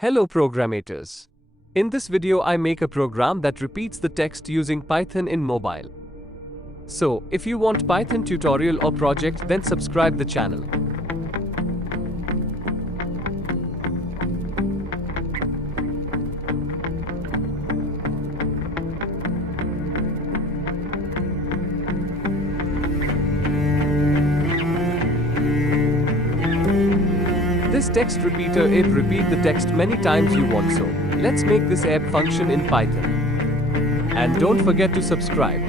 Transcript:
Hello programmators. In this video I make a program that repeats the text using Python in mobile. So, if you want Python tutorial or project, then subscribe the channel. This text repeater it repeat the text many times you want, so let's make this app function in Python. And don't forget to subscribe.